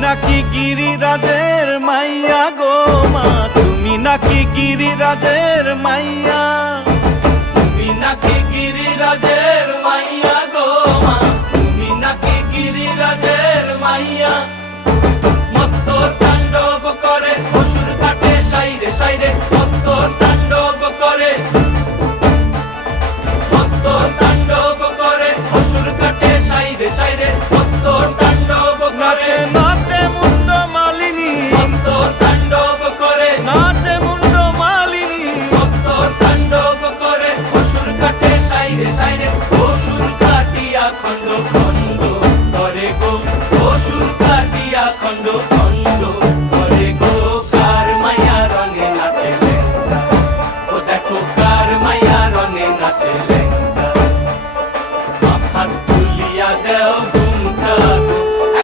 নাকি গিরিরাজের মাইয়া গো মা, তুমি নাকি গিরিরাজের মাইয়া, তুমি নাকি গিরিরাজের মাইয়া গো মা, তুমি নাকি গিরিরাজের মাইয়া। মত্ত তাণ্ডব করে অসুর কাটে সাইরে সাইরে, মত্ত তাণ্ডব করে, মত্ত তাণ্ডব করে অসুর কাটে সাইরে সাইরে, মত্ত তাণ্ডব করে। নাচে মুন্ড মালিনী, মত্ত তাণ্ডব করে, নাচে মুন্ড মালিনী, মত্ত তাণ্ডব করে অসুর কাটে সাইরে সাইরে, অসুর কাটিয়া খণ্ড খণ্ড করে গো, অসুর কাটিয়া খণ্ড খণ্ড